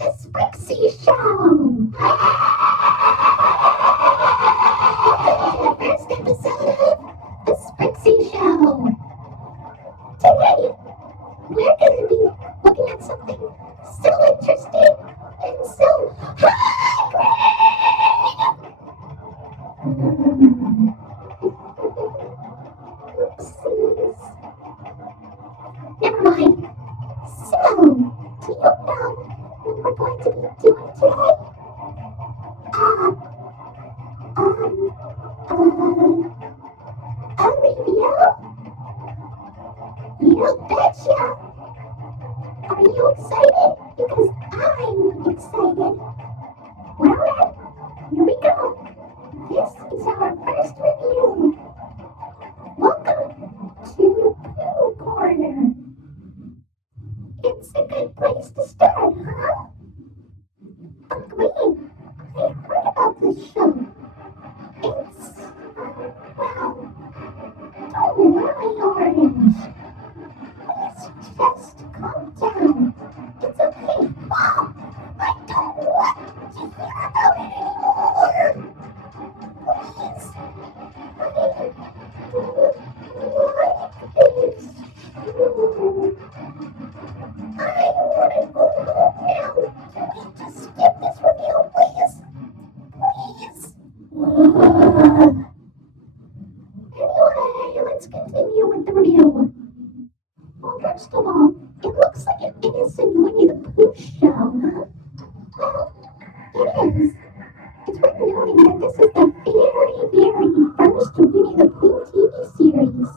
The Sprixie Show! Welcome to the first episode of The Sprixie Show! Today, we're going to be looking at something so interesting and so Oopsies. Never mind. So, do you know what we're going to be doing today? A review? You betcha! Are you excited? Because I'm excited. Well then, here we go. This is our first review. Welcome to Pooh Corner. It's a good place to start, huh? Agree. I heard about this show. It's, well, don't worry, Orange. Please just calm down. It's okay. Mom, I don't want to hear about it anymore. Please. I don't like this show. I want to go home now. Can we just skip this review, please? Please. Anyway, let's continue with the review. Well, first of all, it looks like an innocent Winnie the Pooh show, huh? Well, it is. It's worth noting that this is the very first Winnie the Pooh TV series.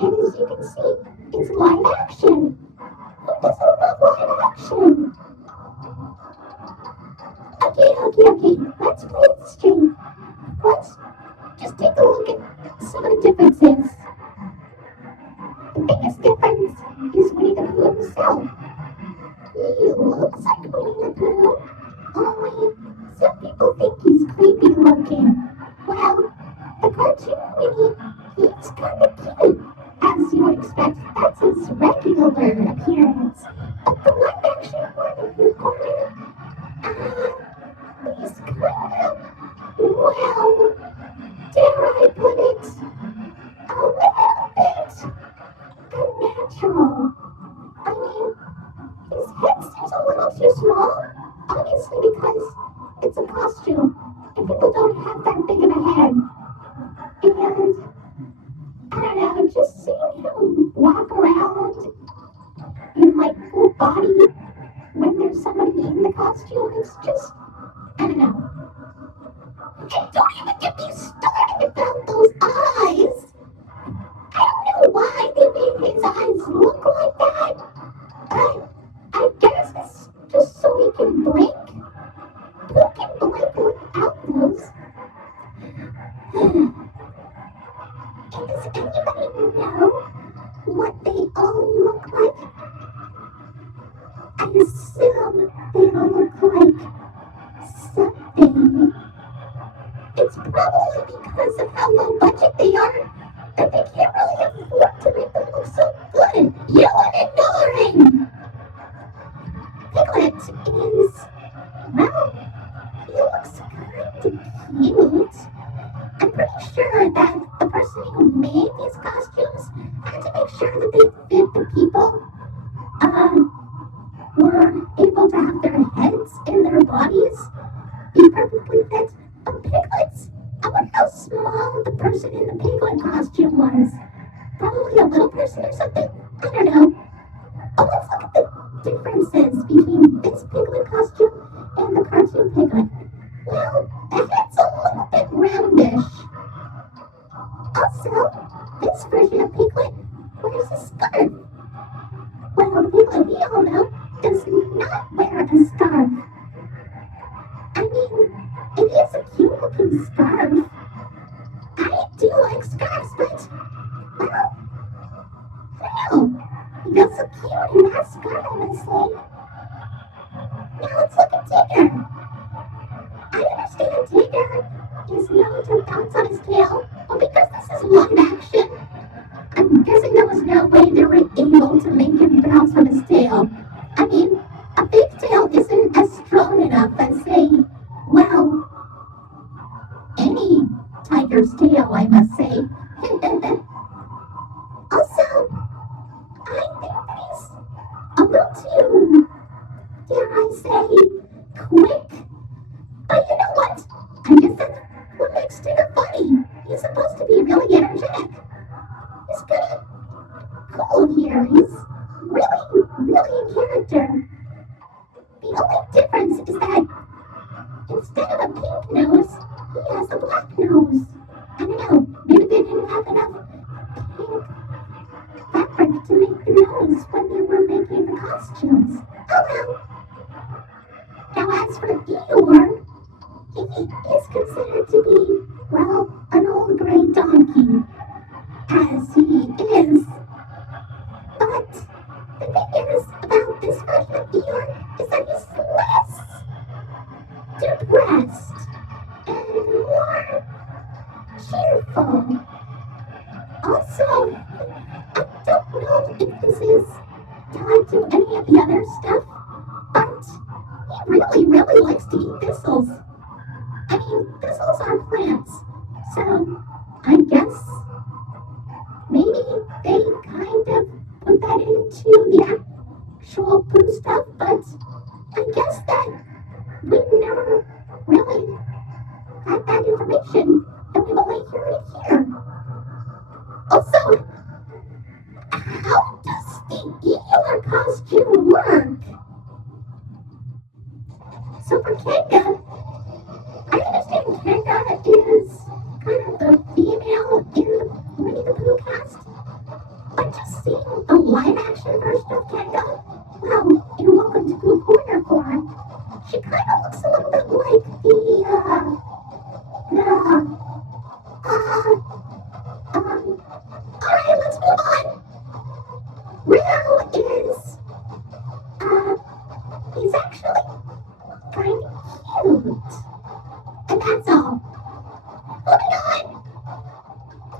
And as you can see, it's live action. Who doesn't love live action? Okay, let's play it straight. Let's just take a look at some of the differences. The biggest difference is Winnie the Pooh himself. He looks like Winnie the Pooh, only some people think he's creepy looking. Well, the cartoon Winnie, he's kind of cute. As you would expect, that's his regular appearance. But the live action one in the corner, he's kind of, well, dare I put it, a little bit unnatural. I mean, his head seems a little too small, obviously because it's a costume and people don't have that big of a head. And I don't know, just seeing him walk around in like full body when there's somebody in the costume, it's just, I don't know. And don't even get me started about those eyes. I don't know why they made his eyes look like that. I guess it's just so he can blink. Who can blink without those? And does anybody know what they all look like? I assume they all look like something. It's probably because of how low budget they are that they can't really afford to make them look so good. You're ignoring! Piglet is, well, he looks kind of cute. I'm pretty sure that the person who made these costumes had to make sure that they fit the people, were able to have their heads and their bodies be perfectly fit. But piglets, I wonder how small the person in the piglet costume was. Probably a little person or something. I don't know. Oh, let's look at the differences between this piglet costume and the cartoon piglet. Well, the head's a little bit roundish. Also, this version of Piglet wears a scarf. Well, the Piglet we all know does not wear a scarf. I mean, it is a cute looking scarf. I do like scarves, but, well, I don't know. He does look cute in that scarf on his head. Now let's look at Tigger. I understand Tigger is known to bounce on his tail, but because this is live action, I'm guessing there was no way they were able to make him bounce from his tail. I mean, a big tail is I say quick. But you know what? I guess that's what makes Tigger funny. He's supposed to be really energetic. He's pretty cool here. He's really, really in character. The only difference is that instead of a pink nose, he has a black nose. I don't know, maybe they didn't have enough pink fabric to make the nose when they were making the costumes. Oh well. Now as for Eeyore, he is considered to be, well, an old gray donkey, as he is. But the thing is about this version of Eeyore is that he's less depressed and more cheerful. Also, I don't know if this is tied to any of the other stuff, but he really, really likes to eat thistles. I mean, thistles are plants, so I guess maybe they kind of put that into the actual Pooh stuff, but I guess that we never really got that information, and we've only heard it here. Also, how does the Eeyore costume work? So for Kanga, I understand Kanga is kind of the female in the Winnie the Pooh cast, but just seeing the live-action version of Kanga, well, in Welcome to Pooh Corner form, she kind of looks a little bit like alright, let's move on. Riddle is, he's actually kind of cute. And that's all. Moving on.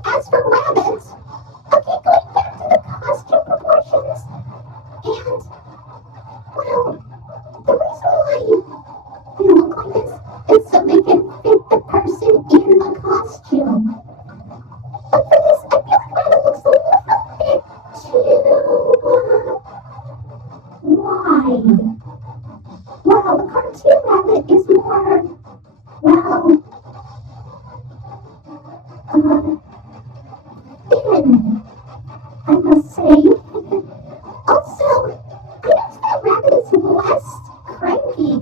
As for rabbits, okay, going back to the costume proportions, and, well, the reason why they look like this is so they can fit the person in the costume. But for this, I feel like rabbit looks a little bit too wide. Well, the cartoon rabbit is more, well, thin, I must say. Also, I noticed that rabbit is less cranky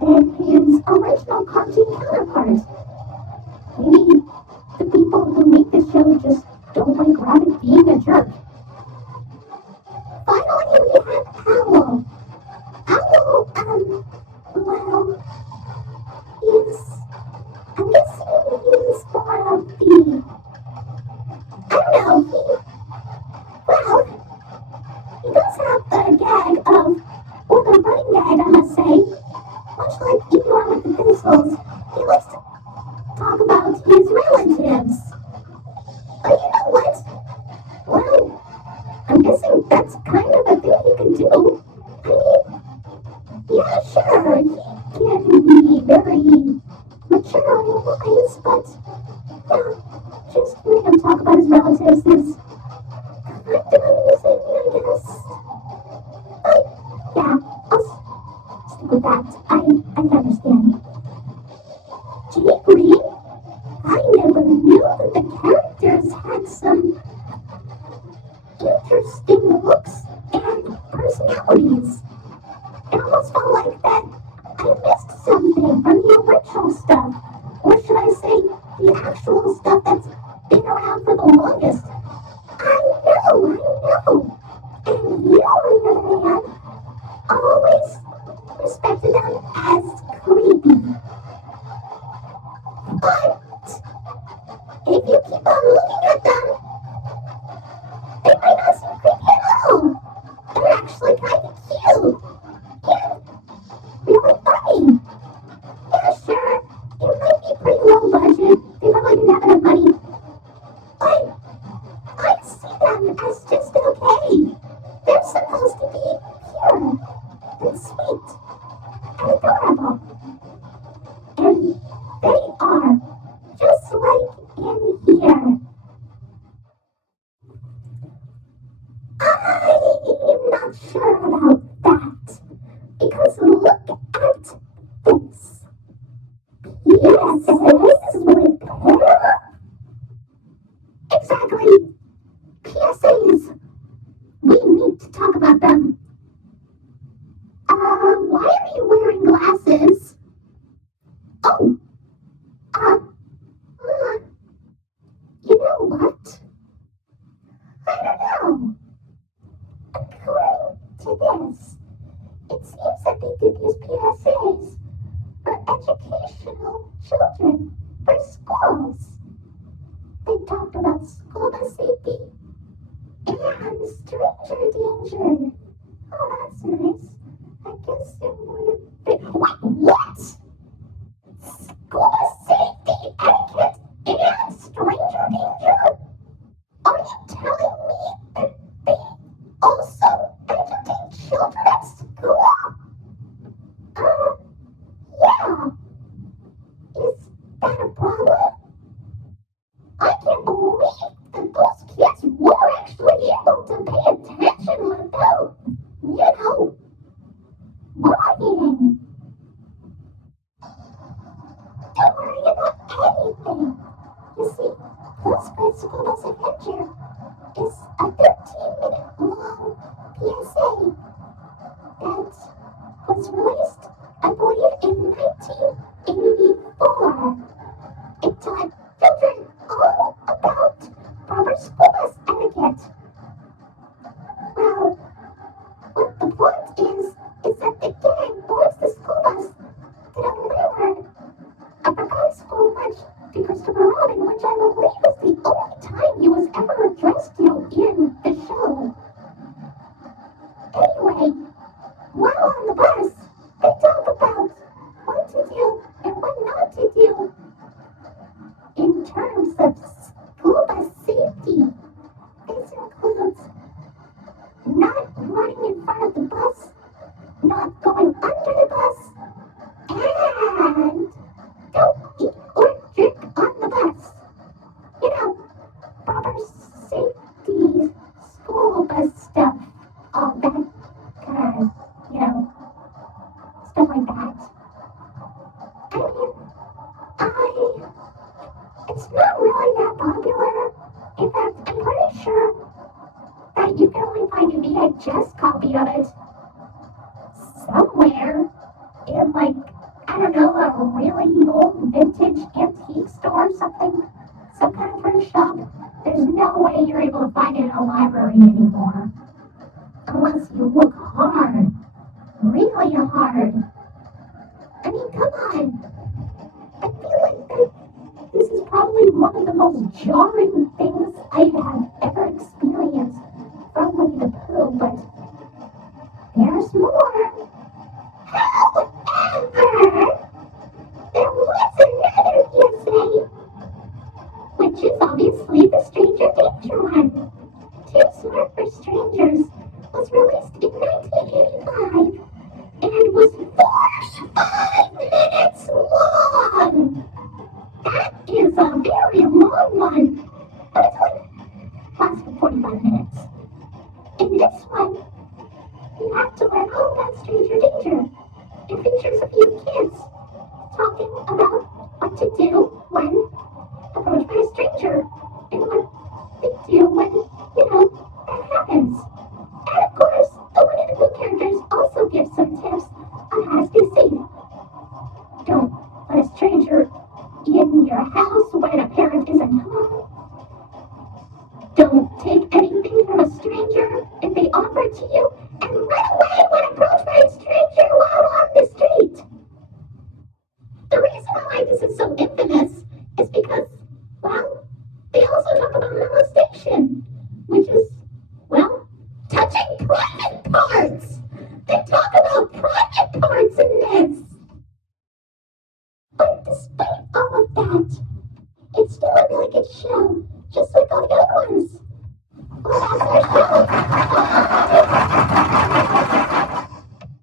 than his original cartoon counterpart. Maybe the people who make this show just don't like Rabbit being a jerk. Finally, we have Owl. Owl, well, I'm guessing he's more of the, I don't know, well, he does have the gag of, or the running gag, I must say, much like Eeyore with the thistles. He likes to talk about his relatives. But you know what? Well, I'm guessing that's kind of a thing he can do. I mean, yeah, sure, he can be very mature and wise, but yeah, just hearing him talk about his relatives is kind of amusing, I guess. But yeah, I'll stick with that. I understand. Jay Green? I never knew that the characters had some interesting looks and personalities. It almost felt like that I missed something from the original stuff. Or should I say, the actual stuff that's been around for the longest. I know. And you, on the other hand, always respected them as creepy. But if you keep on looking at them, they might not seem creepy at all. They're actually kind of cute. And really funny. Yeah, sure, it might be pretty low budget. They probably didn't have enough money. But I see them as just okay. They're supposed to be pure and sweet and adorable. And they are, just like in here. I'm not sure about that. Because look at this. Yes, this is with Pooh. Exactly. PSAs. We need to talk about them. Why are you wearing glasses? Oh, uh, you know what? I don't know. According to this, it seems that they did these PSAs for educational children, for schools. They talked about school bus safety and stranger danger. Oh, that's nice. I guess it would have been. Wait, what? School bus safety, etiquette, and stranger danger? Are you telling me that they also educate children at school? Yeah. Is that a problem? I can't believe that those kids were actually able to pay attention without, worrying. Don't worry about anything. You see, Pooh's Great School Bus Adventure is a 13-minute long PSA that was released, I believe, in 1984. It taught children all about proper school bus etiquette. Well, what the point is that the gang boards the school bus that delivered a proposed school lunch to Christopher Robin, which I believe is the only time he was ever addressed to in the show. Anyway, while on the bus, they talk about what to do and what not to do in terms of school bus safety. This includes not running in front of the bus, not going under the bus, and don't eat or drink on the bus. Proper safety, school bus stuff, all that kind of, stuff like that. I mean, it's not really that popular. In fact, I'm pretty sure that you can only find a VHS copy of it somewhere in, I don't know, a really old vintage antique store or something, some kind of thrift shop. There's no way you're able to find it in a library anymore. Unless you look hard. Really hard. I mean, come on. I feel like this is probably one of the most jarring things I have ever experienced from Winnie the Pooh, but there's more. However, there was another PSA, which is obviously the Stranger Danger one. Too Smart for Strangers was released in 1985 and was 45 minutes long. That is a very long one, but it's lasts for 45 minutes. In this one, you have to learn all about stranger danger. It features a few kids talking about what to do when approached by a stranger and what they do when, that happens. And of course, the Winnie the Pooh characters also give some tips on how to stay safe. Don't let a stranger in your house when a parent isn't home. Don't take anything from a stranger if they offer it to you, and run away when approached by a stranger while on the street. The reason why this is so infamous is because, they also talk about molestation, which is, touching private parts. They talk about private parts in this. But despite all of that, it's still a really good show, just like all the other ones. Well, that's our show.